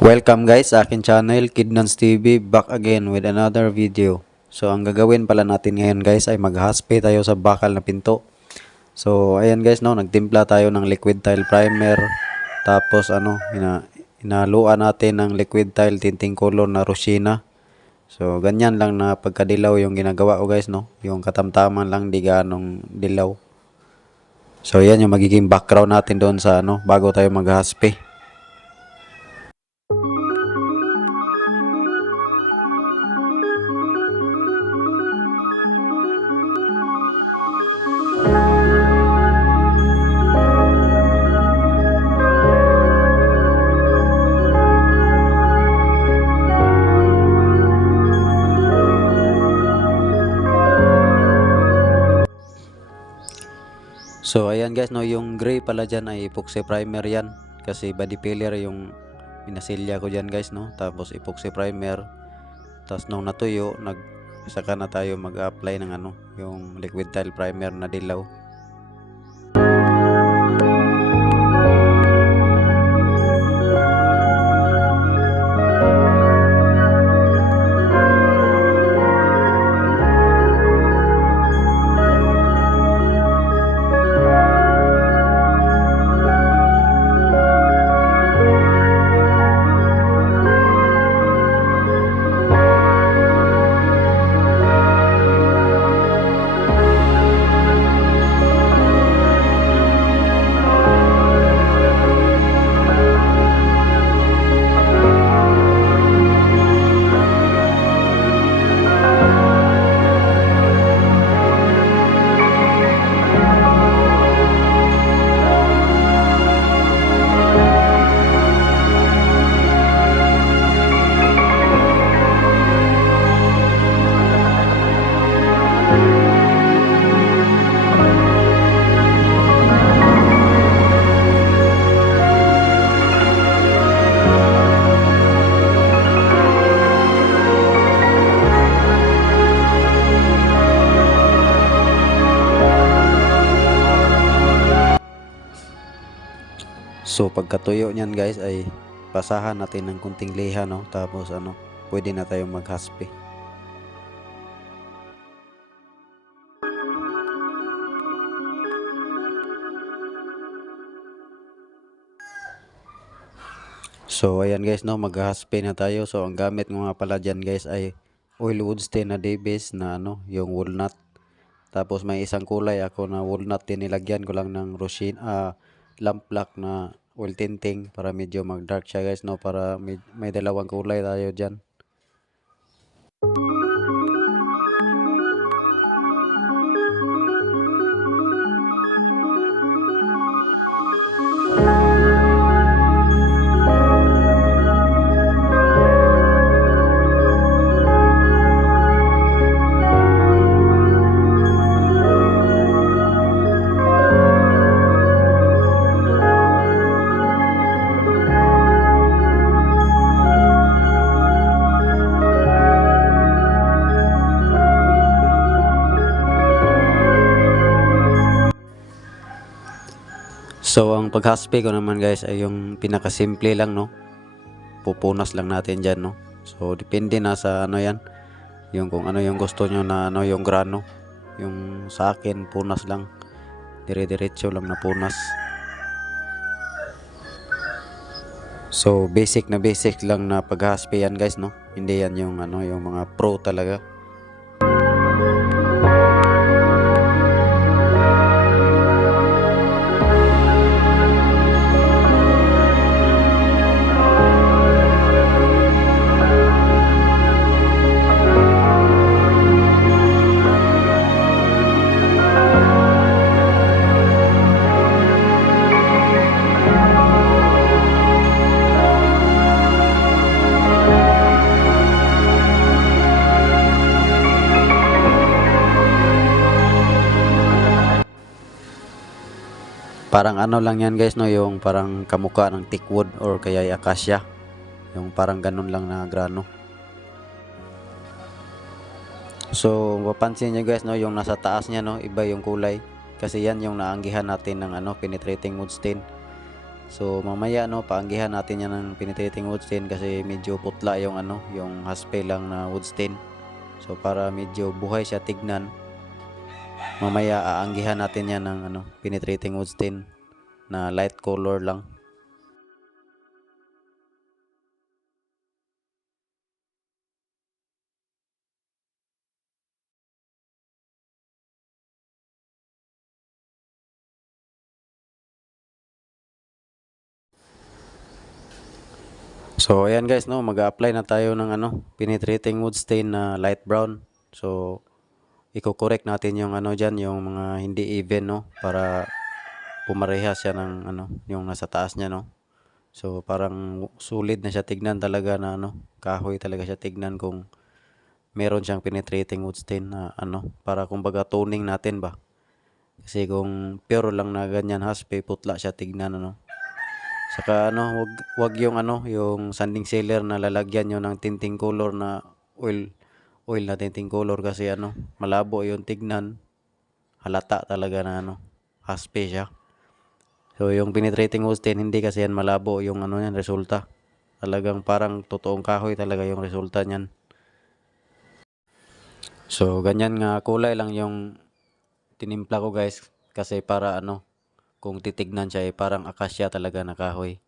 Welcome guys sa akin channel, Kidnans TV, back again with another video. So ang gagawin pala natin ngayon guys ay maghaspe tayo sa bakal na pinto. So ayan guys no, nagtimpla tayo ng liquid tile primer. Tapos ano, ina inaluan natin ng liquid tile tinting color na Rosina. So ganyan lang na pagkadilaw yung ginagawa ko guys no, yung katamtaman lang di ganong dilaw. So yan yung magiging background natin doon sa ano, bago tayo maghaspe. So ayan guys no, yung gray pala dyan ay epoxy primer yan. Kasi body filler yung minasilya ko dyan guys no. Tapos epoxy primer. Tapos nung natuyo, nag saka na tayo mag-apply ng ano, yung liquid tile primer na dilaw. So pagkatuyo niyan guys ay pasahan natin ng kunting liha no. Tapos ano, pwede na tayong maghaspe. So ayan guys no, maghahaspe na tayo. So ang gamit ko nga pala dyan guys ay oil wood stain na Davis na ano, yung walnut. Tapos may isang kulay ako na walnut din nilagyan ko lang ng rosin, ah, lamp black na oil tinting para medyo mag dark siya guys no para may, may dalawang kulay tayo dyan. So ang paghaspe ko naman guys ay yung pinakasimple lang no. Pupunas lang natin dyan no. So depende na sa ano yan. Yung kung ano yung gusto nyo na ano yung grano. Yung sa akin punas lang. Dire-diretso lang na punas. So basic na basic lang na paghaspe yan guys no. Hindi yan yung ano yung mga pro talaga. Parang ano lang yan guys no, yung parang kamukha ng thickwood or kaya yung acacia. Yung parang ganun lang na grano. So, mapapansin nyo guys no, yung nasa taas niya no, iba yung kulay. Kasi yan yung naanggihan natin ng ano, penetrating wood stain. So mamaya no, paanggihan natin yan ng penetrating wood stain kasi medyo putla yung ano, yung haspe lang na wood stain. So para medyo buhay siya tignan. Mamaya aanggihan natin yan ng ano, penetrating wood stain na light color lang. So ayan guys no, mag-apply na tayo ng ano, penetrating wood stain na light brown. So i-correct natin yung ano diyan, yung mga hindi even no para pumarehas siya ng ano, yung nasa taas niya no. So parang sulit na siya tignan talaga na ano, kahoy talaga siya tignan kung meron siyang penetrating wood stain na ano, para kumbaga toning natin ba. Kasi kung pure lang na ganyan haspe, putla siya tignan ano. Saka ano, wag wag yung ano, yung sanding sealer na lalagyan nyo ng tinting color na oil oil na tinting color kasi ano, malabo yung tignan. Halata talaga na ano, haspe siya. So yung penetrating wood stain hindi kasi yan malabo yung ano yan resulta. Talagang parang totoong kahoy talaga yung resulta niyan. So ganyan nga kulay lang yung tinimpla ko guys kasi para ano kung titignan siya eh parang akasya talaga na kahoy.